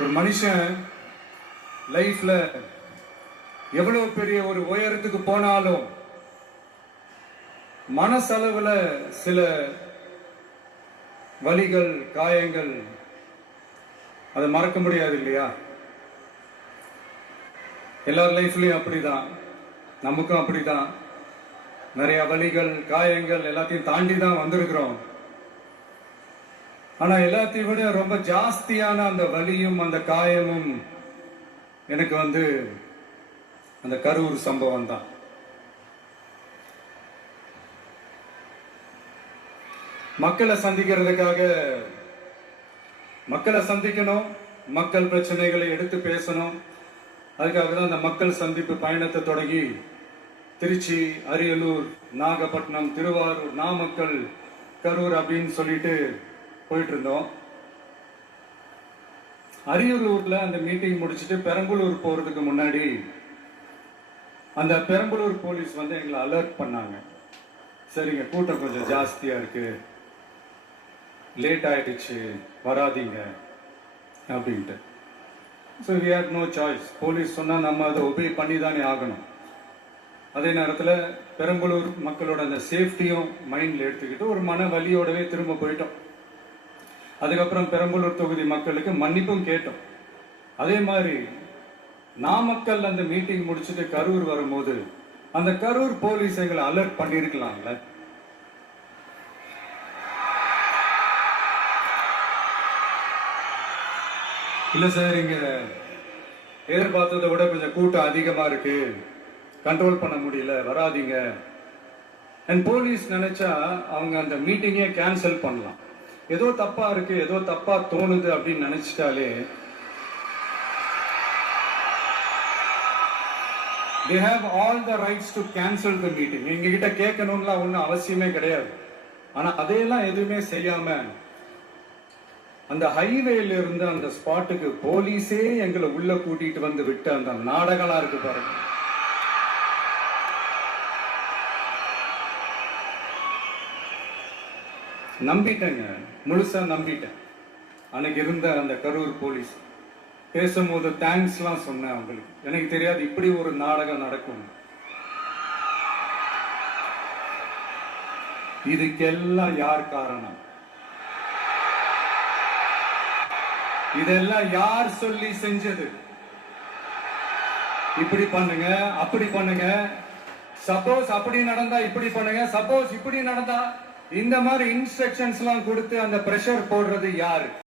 ஒரு மனுஷன் லைஃப்ல எவ்வளவு பெரிய ஒரு உயரத்துக்கு போனாலும் மனசளவுல சில வலிகள், காயங்கள் அதை மறக்க முடியாது இல்லையா? எல்லார் லைஃப்லயும் அப்படிதான், நமக்கும் அப்படிதான். நிறைய வலிகள், காயங்கள் எல்லாத்தையும் தாண்டி தான் வந்திருக்கிறோம். ஆனா எல்லாத்தையும் விட ரொம்ப ஜாஸ்தியான அந்த வலியும் அந்த காயமும் எனக்கு அந்த கரூர் சம்பவம் தான். மக்களை சந்திக்கணும், மக்கள் பிரச்சனைகளை எடுத்து பேசணும். அதுக்காக தான் அந்த மக்கள் சந்திப்பு பயணத்தை தொடங்கி திருச்சி, அரியலூர், நாகப்பட்டினம், திருவாரூர், நாமக்கல், கரூர் அப்படின்னு சொல்லிட்டு போயிட்டு இருந்தோம். அரியலூர்ல அந்த மீட்டிங் முடிச்சுட்டு பெரம்பலூர் போறதுக்கு முன்னாடி அந்த பெரம்பலூர் போலீஸ் எங்களை அலர்ட் பண்ணாங்க. சரிங்க, கூட்டம் கொஞ்சம் ஜாஸ்தியா இருக்கு, லேட் ஆயிடுச்சு, வராதீங்க அப்படின்ட்டு. So we had no choice. Police சொன்னா நம்ம அதை ஒபே பண்ணி தானே ஆகணும். அதே நேரத்தில் பெரம்பலூர் மக்களோட அந்த சேஃப்டியும் மைண்ட்ல எடுத்துக்கிட்டு ஒரு மன வலியோடவே திரும்ப போயிட்டோம். அதுக்கப்புறம் பெரம்பலூர் தொகுதி மக்களுக்கு மன்னிப்பும் கேட்டோம். அதே மாதிரி நாமக்கல் அந்த மீட்டிங் முடிச்சுட்டு கரூர் வரும்போது அந்த கரூர் போலீஸ் எங்களை அலர்ட் பண்ணிருக்கலாம்ல. இல்ல சார், இங்க எதிர்பார்த்ததை விட கொஞ்சம் கூட்டம் அதிகமா இருக்கு, கண்ட்ரோல் பண்ண முடியல, வராதீங்க. அண்ட் போலீஸ் நினைச்சா அவங்க அந்த மீட்டிங்கே கேன்சல் பண்ணலாம். ஏதோ தப்பா இருக்கு, ஏதோ தப்பா தோணுது அப்படின்னு நினைச்சிட்டாலே they have all the rights to cancel the meeting. எங்க கிட்ட கேட்கணும்லாம் ஒன்றும் அவசியமே கிடையாது. ஆனா அதையெல்லாம் எதுவுமே செய்யாம அந்த ஹைவேல இருந்து அந்த ஸ்பாட்டுக்கு போலீஸே எங்களை உள்ள கூட்டிட்டு வந்து விட்டு அந்த நாடகம்லாம் இருக்கு பாருங்க. நம்பிட்டேங்க, முழுசா நம்பிட்டேன். அன்னைக்கு இருந்த அந்த கரூர் போலீஸ் பேசும்போது தேங்க்ஸ்லாம் சொன்னேன் அவங்களுக்கு. எனக்கு தெரியாது இப்படி ஒரு நாடகம் நடக்கும். இதுக்கெல்லாம் யார் காரணம்? இதெல்லாம் யார் சொல்லி செஞ்சது? இப்படி பண்ணுங்க, அப்படி பண்ணுங்க, சப்போஸ் அப்படி நடந்தா இப்படி பண்ணுங்க, சப்போஸ் இப்படி நடந்தா இந்த மாதிரி இன்ஸ்ட்ரக்ஷன்ஸ் எல்லாம் கொடுத்து அந்த பிரஷர் போடுறது யாரு?